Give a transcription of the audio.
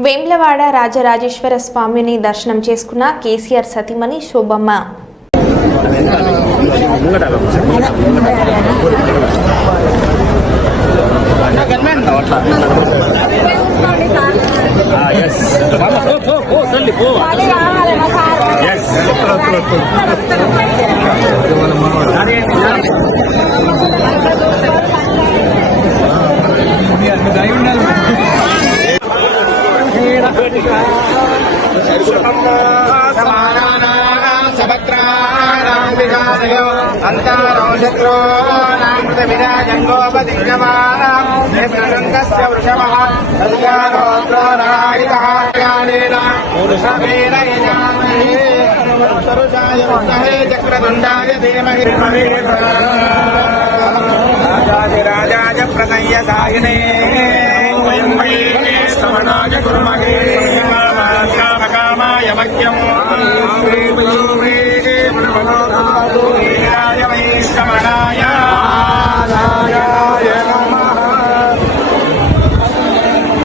వేమ్లవాడ రాజరాజేశ్వర స్వామిని దర్శనం చేసుకున్న కేసీఆర్ సతీమణి శోభమ్మ అంతారోషత్రోనామృతమిదాజంగోపదింగమానస్య వృషభः తద్గానోత్రో నాయికः జ్ఞానేన వృషభేన యజామహే సరుజాయ విద్మహే చక్రతుండాయ ధీమహి రాజాయ ప్రణయ్య సాయనే യമക്യം